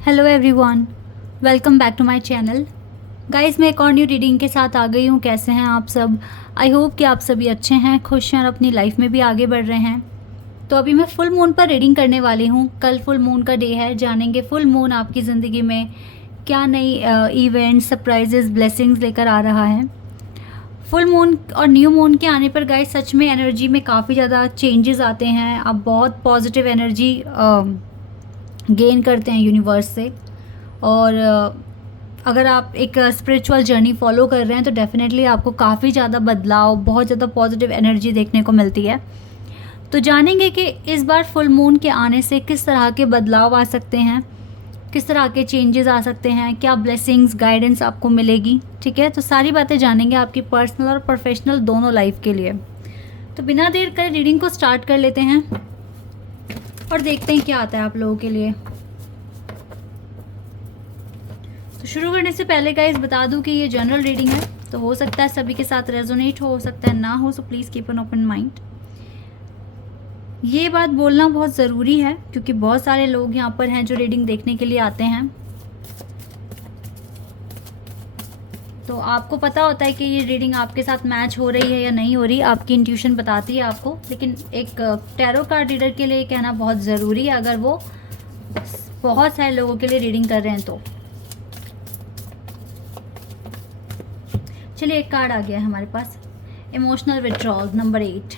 Hello everyone, welcome back to my channel. Guys, मैं एक और न्यू रीडिंग के साथ आ गई हूँ। कैसे हैं आप सब? आई होप कि आप सभी अच्छे हैं, खुश हैं और अपनी लाइफ में भी आगे बढ़ रहे हैं। तो अभी मैं फुल मून पर रीडिंग करने वाली हूँ। कल फुल मून का डे है। जानेंगे फुल मून आपकी ज़िंदगी में क्या नई इवेंट्स, सरप्राइजेस, ब्लेसिंग्स लेकर आ रहा है। फुल मून और न्यू मून के आने पर गाइस सच में एनर्जी में काफ़ी ज़्यादा चेंजेस आते हैं। आप बहुत पॉजिटिव एनर्जी गेन करते हैं यूनिवर्स से। और अगर आप एक स्पिरिचुअल जर्नी फॉलो कर रहे हैं तो डेफिनेटली आपको काफ़ी ज़्यादा बदलाव, बहुत ज़्यादा पॉजिटिव एनर्जी देखने को मिलती है। तो जानेंगे कि इस बार फुल मून के आने से किस तरह के बदलाव आ सकते हैं, किस तरह के चेंजेस आ सकते हैं, क्या ब्लेसिंग्स, गाइडेंस आपको मिलेगी। ठीक है, तो सारी बातें जानेंगे आपकी पर्सनल और प्रोफेशनल दोनों लाइफ के लिए। तो बिना देर कर रीडिंग को स्टार्ट कर लेते हैं और देखते हैं क्या आता है आप लोगों के लिए। तो शुरू करने से पहले गाइस बता दूं कि ये जनरल रीडिंग है, तो हो सकता है सभी के साथ रेजोनेट हो सकता है ना हो। So please keep an open mind. ये बात बोलना बहुत ज़रूरी है क्योंकि बहुत सारे लोग यहाँ पर हैं जो रीडिंग देखने के लिए आते हैं। तो आपको पता होता है कि ये रीडिंग आपके साथ मैच हो रही है या नहीं हो रही, आपकी इंट्यूशन बताती है आपको। लेकिन एक टैरो कार्ड रीडर के लिए कहना बहुत ज़रूरी है, अगर वो बहुत सारे लोगों के लिए रीडिंग कर रहे हैं तो। चलिए, एक कार्ड आ गया है हमारे पास, emotional withdrawal number 8।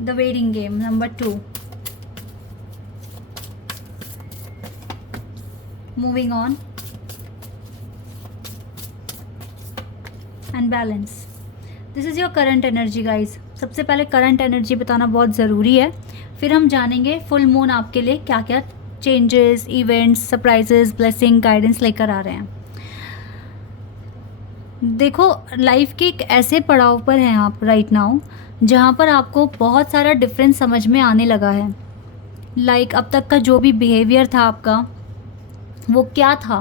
The waiting game number 2। Moving on and balance. This is your current energy guys. सबसे पहले करंट एनर्जी बताना बहुत ज़रूरी है, फिर हम जानेंगे फुल मून आपके लिए क्या क्या changes, events, surprises, blessing, guidance लेकर आ रहे हैं। देखो, लाइफ के एक ऐसे पड़ाव पर हैं आप राइट नाउ जहाँ पर आपको बहुत सारा डिफरेंस समझ में आने लगा है। अब तक का जो भी बिहेवियर था आपका, वो क्या था,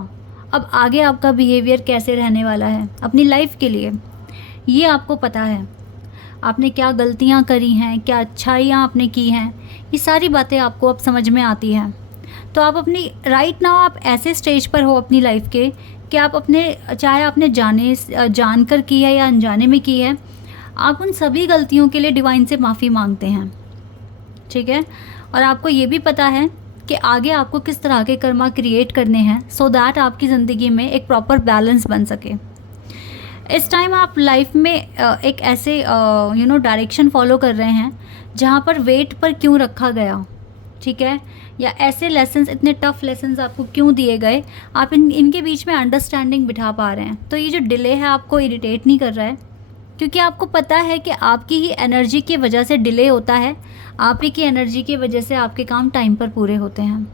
अब आगे आपका बिहेवियर कैसे रहने वाला है अपनी लाइफ के लिए, ये आपको पता है। आपने क्या गलतियाँ करी हैं, क्या अच्छाइयाँ आपने की हैं, ये सारी बातें आपको अब समझ में आती हैं। तो आप अपनी राइट नाउ आप ऐसे स्टेज पर हो अपनी लाइफ के कि आप अपने, चाहे आपने जानकर की है या अनजाने में की है, आप उन सभी गलतियों के लिए डिवाइन से माफ़ी मांगते हैं। ठीक है, और आपको ये भी पता है कि आगे आपको किस तरह के कर्मा क्रिएट करने हैं सो दैट आपकी ज़िंदगी में एक प्रॉपर बैलेंस बन सके। इस टाइम आप लाइफ में एक ऐसे डायरेक्शन फॉलो कर रहे हैं जहाँ पर वेट पर क्यों रखा गया, ठीक है, या ऐसे लेसन्स, इतने टफ लेसन्स आपको क्यों दिए गए, आप इनके बीच में अंडरस्टैंडिंग बिठा पा रहे हैं। तो ये जो डिले है आपको इरिटेट नहीं कर रहा है, क्योंकि आपको पता है कि आपकी ही एनर्जी की वजह से डिले होता है, आप ही की एनर्जी की वजह से आपके काम टाइम पर पूरे होते हैं।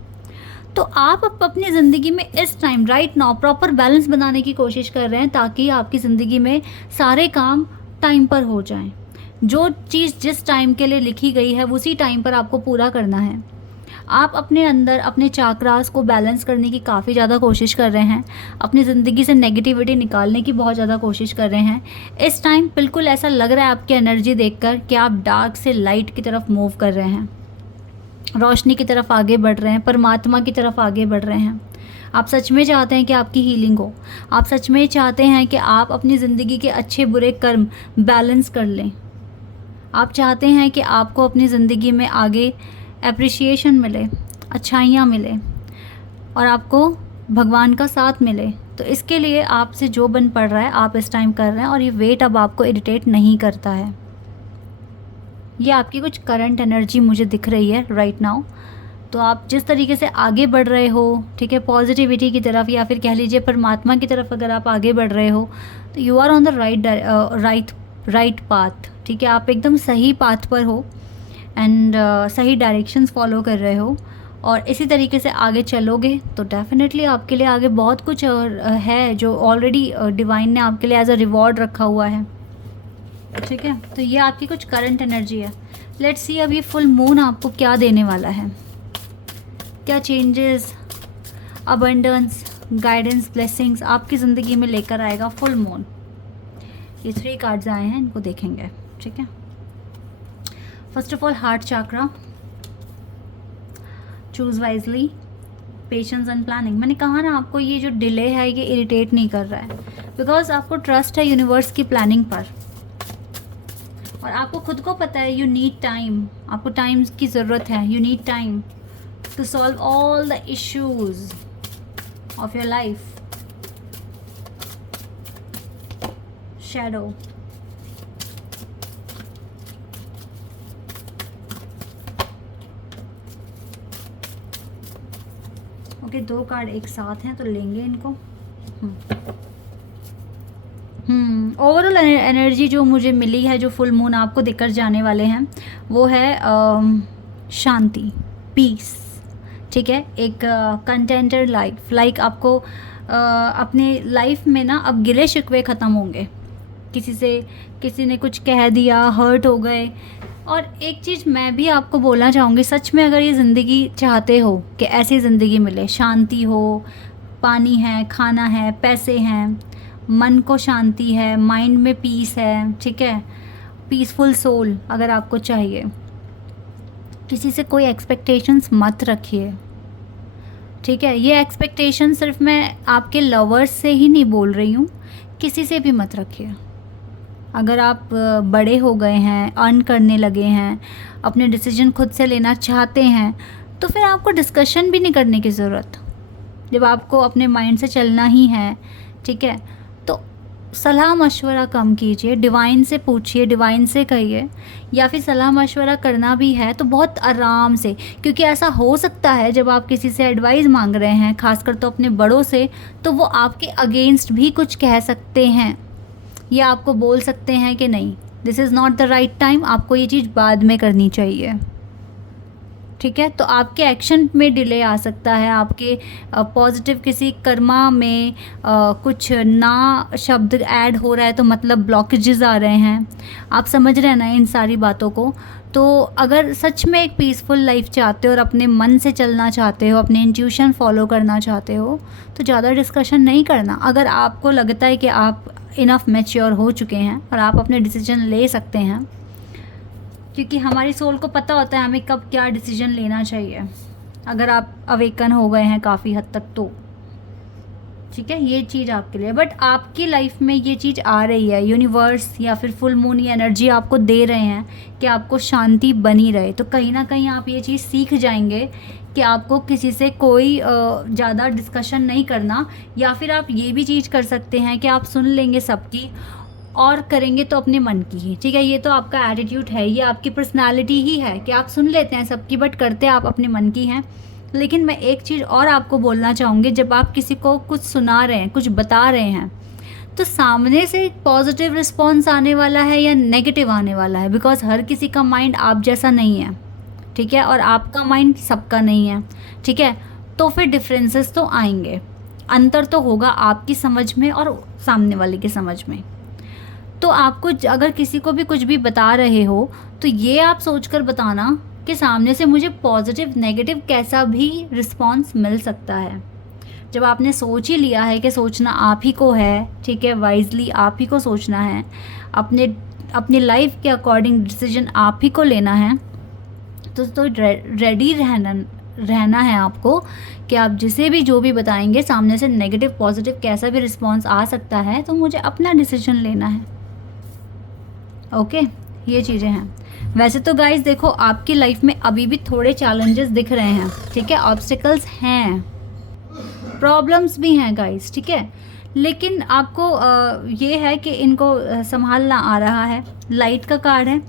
तो आप अपनी ज़िंदगी में इस time right now proper balance बनाने की कोशिश कर रहे हैं ताकि आपकी ज़िंदगी में सारे काम टाइम पर हो जाएं। जो चीज़ जिस टाइम के लिए लिखी गई है उसी टाइम पर आपको पूरा करना है। आप अपने अंदर अपने चाक्रास को बैलेंस करने की काफ़ी ज़्यादा कोशिश कर रहे हैं, अपनी ज़िंदगी से नेगेटिविटी निकालने की बहुत ज़्यादा कोशिश कर रहे हैं। इस टाइम बिल्कुल ऐसा लग रहा है आपकी एनर्जी देखकर कि आप डार्क से लाइट की तरफ मूव कर रहे हैं, रोशनी की तरफ आगे बढ़ रहे हैं, परमात्मा की तरफ आगे बढ़ रहे हैं। आप सच में चाहते हैं कि आपकी हीलिंग हो, आप सच में चाहते हैं कि आप अपनी ज़िंदगी के अच्छे बुरे कर्म बैलेंस कर लें। आप चाहते हैं कि आपको अपनी ज़िंदगी में आगे एप्रिसिएशन मिले, अच्छाइयाँ मिले और आपको भगवान का साथ मिले। तो इसके लिए आपसे जो बन पड़ रहा है आप इस टाइम कर रहे हैं और ये वेट अब आपको इरिटेट नहीं करता है। ये आपकी कुछ करंट एनर्जी मुझे दिख रही है राइट नाउ। तो आप जिस तरीके से आगे बढ़ रहे हो, ठीक है, पॉजिटिविटी की तरफ या फिर कह लीजिए परमात्मा की तरफ अगर आप आगे बढ़ रहे हो तो you are on the right path. ठीक है, आप एकदम सही पाथ पर हो एंड सही डायरेक्शंस फॉलो कर रहे हो और इसी तरीके से आगे चलोगे तो डेफिनेटली आपके लिए आगे बहुत कुछ है जो ऑलरेडी डिवाइन ने आपके लिए एज अ रिवॉर्ड रखा हुआ है। ठीक है, तो ये आपकी कुछ करंट एनर्जी है। लेट्स सी अब ये फुल मून आपको क्या देने वाला है, क्या चेंजेस, अबंडेंस, गाइडेंस, ब्लेसिंग्स आपकी ज़िंदगी में लेकर आएगा फुल मून। ये 3 कार्ड्स आए हैं, इनको देखेंगे। ठीक है, first of all heart chakra, choose wisely, patience and planning. मैंने कहा ना आपको ये जो डिले है ये इरिटेट नहीं कर रहा है, बिकॉज आपको ट्रस्ट है यूनिवर्स की प्लानिंग पर, और आपको खुद को पता है यू नीड टाइम, आपको टाइम की ज़रूरत है, you need time to solve all the issues of your life. Shadow, okay, 2 card एक साथ हैं तो लेंगे इनको। ओवरऑल एनर्जी जो मुझे मिली है, जो फुल मून आपको दिक्कत जाने वाले हैं, वो है शांति, पीस, ठीक है। एक कंटेंटेड लाइफ, लाइक आपको अपने लाइफ में ना अब गिले शिकवे ख़त्म होंगे, किसी ने कुछ कह दिया, हर्ट हो गए। और एक चीज़ मैं भी आपको बोलना चाहूँगी, सच में अगर ये ज़िंदगी चाहते हो कि ऐसी ज़िंदगी मिले, शांति हो, पानी है, खाना है, पैसे हैं, मन को शांति है, माइंड में पीस है, ठीक है, पीसफुल सोल अगर आपको चाहिए, किसी से कोई एक्सपेक्टेशंस मत रखिए, ठीक है। ये एक्सपेक्टेशन सिर्फ मैं आपके लवर्स से ही नहीं बोल रही हूँ, किसी से भी मत रखिए। अगर आप बड़े हो गए हैं, अर्न करने लगे हैं, अपने डिसीजन खुद से लेना चाहते हैं, तो फिर आपको डिस्कशन भी नहीं करने की ज़रूरत। जब आपको अपने माइंड से चलना ही है, ठीक है, तो सलाह मशवरा कम कीजिए, डिवाइन से पूछिए, डिवाइन से कहिए, या फिर सलाह मशवरा करना भी है तो बहुत आराम से, क्योंकि ऐसा हो सकता है जब आप किसी से एडवाइस मांग रहे हैं, खासकर तो अपने बड़ों से, तो वो आपके अगेंस्ट भी कुछ कह सकते हैं, या आपको बोल सकते हैं कि नहीं, this is not the right time, आपको ये चीज़ बाद में करनी चाहिए, ठीक है। तो आपके एक्शन में डिले आ सकता है, आपके पॉजिटिव किसी कर्मा में कुछ ना शब्द ऐड हो रहा है, तो मतलब ब्लॉकेजेस आ रहे हैं, आप समझ रहे हैं ना इन सारी बातों को। तो अगर सच में एक पीसफुल लाइफ चाहते हो और अपने मन से चलना चाहते हो, अपने इंट्यूशन फॉलो करना चाहते हो, तो ज़्यादा डिस्कशन नहीं करना। अगर आपको लगता है कि आप इनफ मैच्योर हो चुके हैं और आप अपने डिसीजन ले सकते हैं, क्योंकि हमारी सोल को पता होता है हमें कब क्या डिसीजन लेना चाहिए, अगर आप अवेकन हो गए हैं काफ़ी हद तक तो, ठीक है, ये चीज़ आपके लिए। बट आपकी लाइफ में ये चीज़ आ रही है, यूनिवर्स या फिर फुल मून ये एनर्जी आपको दे रहे हैं कि आपको शांति बनी रहे, तो कहीं ना कहीं आप ये चीज़ सीख जाएंगे कि आपको किसी से कोई ज़्यादा डिस्कशन नहीं करना, या फिर आप ये भी चीज़ कर सकते हैं कि आप सुन लेंगे सबकी और करेंगे तो अपने मन की ही, ठीक है। ये तो आपका एटीट्यूड है, ये आपकी पर्सनालिटी ही है कि आप सुन लेते हैं सबकी, बट करते आप अपने मन की हैं। लेकिन मैं एक चीज़ और आपको बोलना चाहूँगी, जब आप किसी को कुछ सुना रहे हैं, कुछ बता रहे हैं, तो सामने से पॉजिटिव रिस्पॉन्स आने वाला है या नेगेटिव आने वाला है, बिकॉज हर किसी का माइंड आप जैसा नहीं है, ठीक है, और आपका माइंड सबका नहीं है, ठीक है। तो फिर डिफरेंसेस तो आएंगे, अंतर तो होगा आपकी समझ में और सामने वाले की समझ में। तो आपको अगर किसी को भी कुछ भी बता रहे हो, तो ये आप सोचकर बताना कि सामने से मुझे पॉजिटिव नेगेटिव कैसा भी रिस्पॉन्स मिल सकता है। जब आपने सोच ही लिया है कि सोचना आप ही को है, ठीक है, वाइजली आप ही को सोचना है, अपनी लाइफ के अकॉर्डिंग डिसीजन आप ही को लेना है, तो रेडी रहना है आपको कि आप जिसे भी जो भी बताएंगे, सामने से नेगेटिव पॉजिटिव कैसा भी रिस्पॉन्स आ सकता है, तो मुझे अपना डिसीजन लेना है। ओके, ये चीज़ें हैं। वैसे तो गाइस देखो, आपकी लाइफ में अभी भी थोड़े चैलेंजेस दिख रहे हैं, ठीक है, ऑब्स्टिकल्स हैं, प्रॉब्लम्स भी हैं गाइस, ठीक है, लेकिन आपको ये है कि इनको संभालना आ रहा है। लाइट का कार्ड है,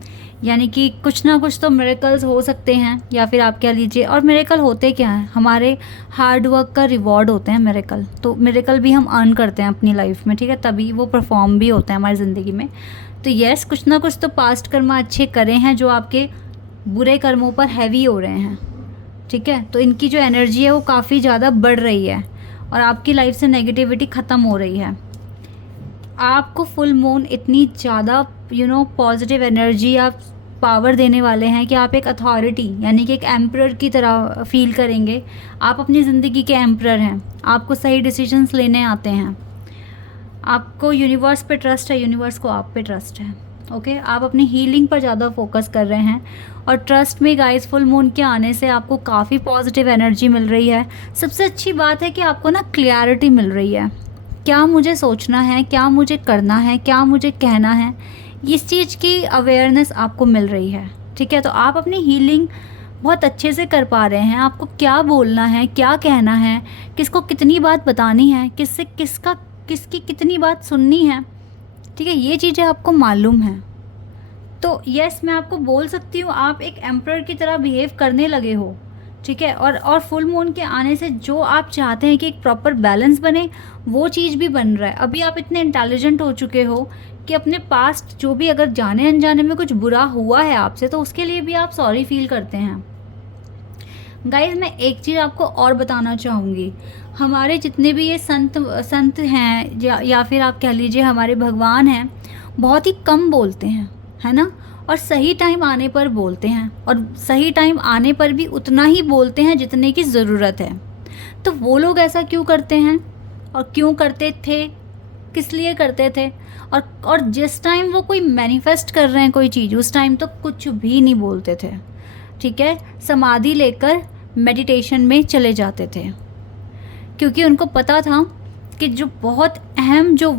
यानी कि कुछ ना कुछ तो मिरेकल्स हो सकते हैं, या फिर आप कह लीजिए, और मिरेकल होते क्या हैं, हमारे हार्ड वर्क का रिवॉर्ड होते हैं मिरेकल। तो मिरेकल भी हम अर्न करते हैं अपनी लाइफ में, ठीक है, तभी वो परफॉर्म भी होते हैं हमारी ज़िंदगी में। तो यस, कुछ ना कुछ तो पास्ट कर्म अच्छे करे हैं जो आपके बुरे कर्मों पर हैवी हो रहे हैं, ठीक है। तो इनकी जो एनर्जी है वो काफ़ी ज़्यादा बढ़ रही है और आपकी लाइफ से नेगेटिविटी ख़त्म हो रही है। आपको फुल मून इतनी ज़्यादा पॉजिटिव एनर्जी, आप पावर देने वाले हैं कि आप एक अथॉरिटी, यानी कि एक एम्परर की तरह फील करेंगे। आप अपनी ज़िंदगी के एम्परर हैं, आपको सही डिसीजंस लेने आते हैं, आपको यूनिवर्स पे ट्रस्ट है, यूनिवर्स को आप पे ट्रस्ट है, ओके आप अपनी हीलिंग पर ज़्यादा फोकस कर रहे हैं। और ट्रस्ट में गाइस, फुल मून के आने से आपको काफ़ी पॉजिटिव एनर्जी मिल रही है। सबसे अच्छी बात है कि आपको ना क्लैरिटी मिल रही है, क्या मुझे सोचना है, क्या मुझे करना है, क्या मुझे कहना है, इस चीज़ की अवेयरनेस आपको मिल रही है। ठीक है, तो आप अपनी हीलिंग बहुत अच्छे से कर पा रहे हैं। आपको क्या बोलना है, क्या कहना है, किसको कितनी बात बतानी है, किसकी कितनी बात सुननी है, ठीक है, ये चीज़ें आपको मालूम है। तो यस, मैं आपको बोल सकती हूँ आप एक एम्परर की तरह बिहेव करने लगे हो। ठीक है, और फुल मून के आने से जो आप चाहते हैं कि एक प्रॉपर बैलेंस बने, वो चीज़ भी बन रहा है। अभी आप इतने इंटेलिजेंट हो चुके हो कि अपने पास्ट जो भी अगर जाने अनजाने में कुछ बुरा हुआ है आपसे, तो उसके लिए भी आप सॉरी फील करते हैं। गाइस, मैं एक चीज़ आपको और बताना चाहूँगी। हमारे जितने भी ये संत हैं या फिर आप कह लीजिए हमारे भगवान हैं, बहुत ही कम बोलते हैं, है ना। और सही टाइम आने पर बोलते हैं, और सही टाइम आने पर भी उतना ही बोलते हैं जितने की ज़रूरत है। तो वो लोग ऐसा क्यों करते हैं और क्यों करते थे, किस लिए करते थे? और जिस टाइम वो कोई मैनिफेस्ट कर रहे हैं कोई चीज़, उस टाइम तो कुछ भी नहीं बोलते थे। ठीक है, समाधि लेकर मेडिटेशन में चले जाते थे, क्योंकि उनको पता था कि जो बहुत अहम जो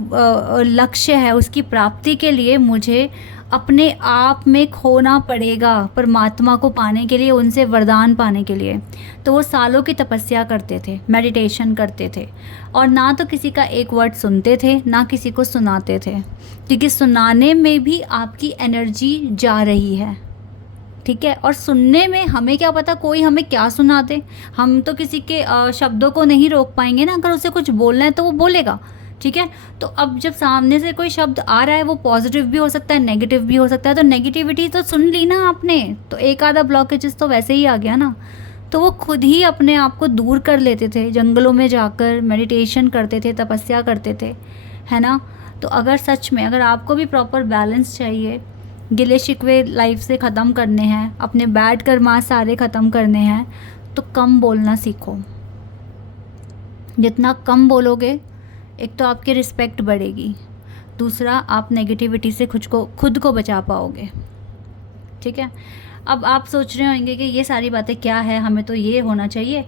लक्ष्य है उसकी प्राप्ति के लिए मुझे अपने आप में खोना पड़ेगा, परमात्मा को पाने के लिए, उनसे वरदान पाने के लिए। तो वो सालों की तपस्या करते थे, मेडिटेशन करते थे, और ना तो किसी का एक वर्ड सुनते थे, ना किसी को सुनाते थे, क्योंकि सुनाने में भी आपकी एनर्जी जा रही है। ठीक है, और सुनने में हमें क्या पता कोई हमें क्या सुना दे। हम तो किसी के शब्दों को नहीं रोक पाएंगे ना, अगर उसे कुछ बोलना है तो वो बोलेगा। ठीक है, तो अब जब सामने से कोई शब्द आ रहा है, वो पॉजिटिव भी हो सकता है, नेगेटिव भी हो सकता है, तो नेगेटिविटी तो सुन ली ना आपने, तो एक आधा ब्लॉकेजेस तो वैसे ही आ गया ना। तो वो खुद ही अपने आप को दूर कर लेते थे, जंगलों में जाकर मेडिटेशन करते थे, तपस्या करते थे, है ना। तो अगर सच में अगर आपको भी प्रॉपर बैलेंस चाहिए, गिले शिकवे लाइफ से ख़त्म करने हैं, अपने बैड कर्मा सारे ख़त्म करने हैं, तो कम बोलना सीखो। जितना कम बोलोगे, एक तो आपकी रिस्पेक्ट बढ़ेगी, दूसरा आप नेगेटिविटी से खुद को बचा पाओगे। ठीक है, अब आप सोच रहे होंगे कि ये सारी बातें क्या है, हमें तो ये होना चाहिए,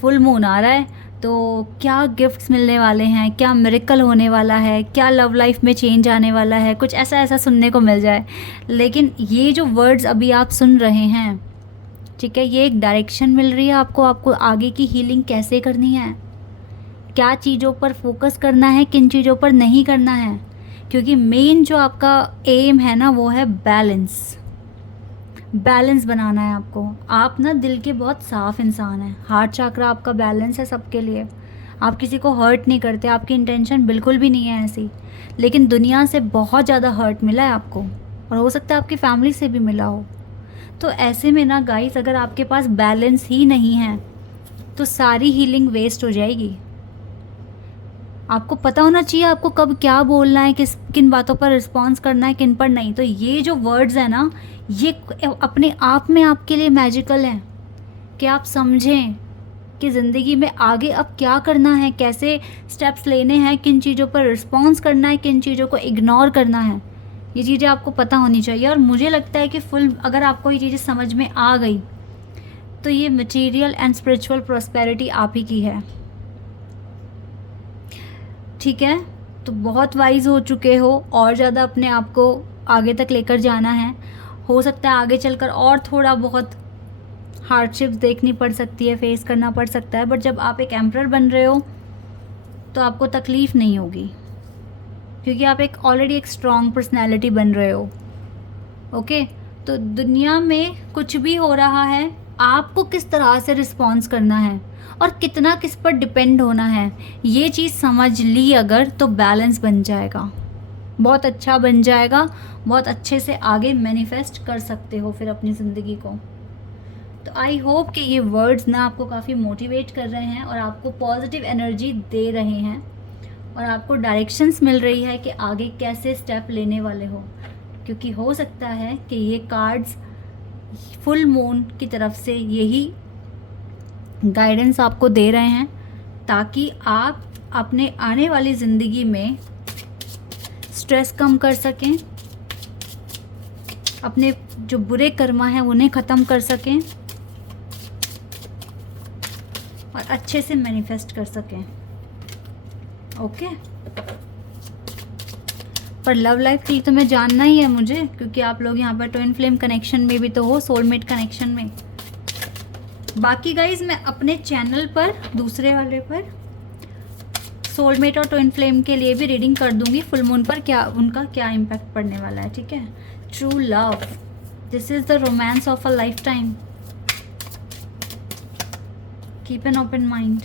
फुल मून आ रहा है तो क्या गिफ्ट्स मिलने वाले हैं, क्या मिरेकल होने वाला है, क्या लव लाइफ में चेंज आने वाला है, कुछ ऐसा सुनने को मिल जाए। लेकिन ये जो वर्ड्स अभी आप सुन रहे हैं, ठीक है, ये एक डायरेक्शन मिल रही है आपको आगे की हीलिंग कैसे करनी है, क्या चीज़ों पर फोकस करना है, किन चीज़ों पर नहीं करना है। क्योंकि मेन जो आपका एम है ना, वो है बैलेंस बनाना है आपको। आप ना दिल के बहुत साफ इंसान हैं, हार्ट चक्रा आपका बैलेंस है सबके लिए, आप किसी को हर्ट नहीं करते, आपकी इंटेंशन बिल्कुल भी नहीं है ऐसी। लेकिन दुनिया से बहुत ज़्यादा हर्ट मिला है आपको, और हो सकता है आपकी फैमिली से भी मिला हो। तो ऐसे में ना गाइस, अगर आपके पास बैलेंस ही नहीं है तो सारी हीलिंग वेस्ट हो जाएगी। आपको पता होना चाहिए आपको कब क्या बोलना है, किन बातों पर रिस्पॉन्स करना है, किन पर नहीं। तो ये जो वर्ड्स है ना, ये अपने आप में आपके लिए मैजिकल है कि आप समझें कि ज़िंदगी में आगे अब क्या करना है, कैसे स्टेप्स लेने हैं, किन चीज़ों पर रिस्पॉन्स करना है, किन चीज़ों को इग्नोर करना है। ये चीज़ें आपको पता होनी चाहिए। और मुझे लगता है कि अगर आपको ये चीज़ें समझ में आ गई तो ये मटेरियल एंड स्पिरिचुअल प्रॉस्पेरिटी आप ही की है। ठीक है, तो बहुत वाइज हो चुके हो, और ज़्यादा अपने आप को आगे तक लेकर जाना है। हो सकता है आगे चलकर और थोड़ा बहुत हार्डशिप्स देखनी पड़ सकती है, फेस करना पड़ सकता है, बट जब आप एक एम्परर बन रहे हो तो आपको तकलीफ़ नहीं होगी, क्योंकि आप ऑलरेडी एक स्ट्रॉन्ग पर्सनैलिटी बन रहे हो। ओके, तो दुनिया में कुछ भी हो रहा है, आपको किस तरह से रिस्पॉन्स करना है और कितना किस पर डिपेंड होना है, ये चीज़ समझ ली अगर, तो बैलेंस बन जाएगा, बहुत अच्छा बन जाएगा, बहुत अच्छे से आगे मैनिफेस्ट कर सकते हो फिर अपनी ज़िंदगी को। तो आई होप कि ये वर्ड्स ना आपको काफ़ी मोटिवेट कर रहे हैं और आपको पॉजिटिव एनर्जी दे रहे हैं, और आपको डायरेक्शंस मिल रही है कि आगे कैसे स्टेप लेने वाले हो। क्योंकि हो सकता है कि ये कार्ड्स फुल मून की तरफ से यही गाइडेंस आपको दे रहे हैं, ताकि आप अपने आने वाली ज़िंदगी में स्ट्रेस कम कर सकें, अपने जो बुरे कर्मा हैं उन्हें ख़त्म कर सकें और अच्छे से मैनिफेस्ट कर सकें। ओके, पर लव लाइफ के लिए तो मैं जानना ही है मुझे, क्योंकि आप लोग यहाँ पर ट्विन फ्लेम कनेक्शन में भी तो हो, सोलमेट कनेक्शन में। बाकी गाइज मैं अपने चैनल पर दूसरे वाले पर सोलमेट और ट्विन फ्लेम के लिए भी रीडिंग कर दूंगी फुल मून पर, क्या उनका क्या इम्पैक्ट पड़ने वाला है। ठीक है, true love, this is the romance of a life time, keep an open mind.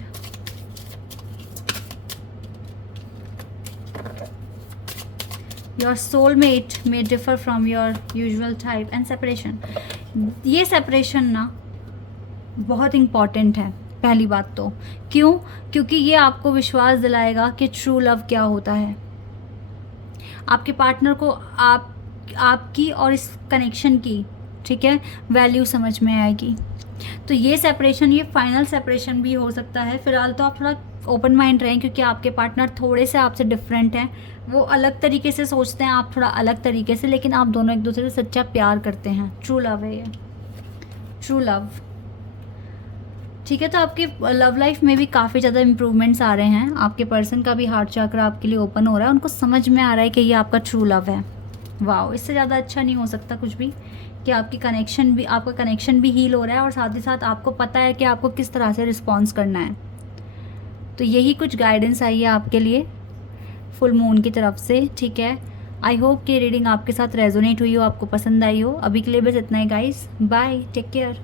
Your soulmate may differ from your usual type and separation. ये separation ना बहुत इम्पॉर्टेंट है। पहली बात तो क्यों, क्योंकि ये आपको विश्वास दिलाएगा कि ट्रू लव क्या होता है। आपके पार्टनर को आपकी और इस कनेक्शन की, ठीक है, वैल्यू समझ में आएगी। तो ये सेपरेशन, ये फाइनल सेपरेशन भी हो सकता है। फिलहाल तो आप थोड़ा ओपन माइंड रहें, क्योंकि आपके पार्टनर थोड़े से आपसे डिफरेंट हैं। वो अलग तरीके से सोचते हैं, आप थोड़ा अलग तरीके से, लेकिन आप दोनों एक दूसरे से सच्चा प्यार करते हैं। ट्रू लव है ये, ट्रू लव। ठीक है, तो आपकी लव लाइफ में भी काफ़ी ज़्यादा इम्प्रूवमेंट्स आ रहे हैं। आपके पर्सन का भी हार्ट चक्र आपके लिए ओपन हो रहा है, उनको समझ में आ रहा है कि ये आपका ट्रू लव है। वाह, इससे ज़्यादा अच्छा नहीं हो सकता कुछ भी, कि आपका कनेक्शन भी हील हो रहा है और साथ ही साथ आपको पता है कि आपको किस तरह से रिस्पॉन्स करना है। तो यही कुछ गाइडेंस आई है आपके लिए फुल मून की तरफ से। ठीक है, आई होप कि रीडिंग आपके साथ रेजोनेट हुई हो, आपको पसंद आई हो। अभी के लिए बस इतना ही गाइस, बाय, टेक केयर।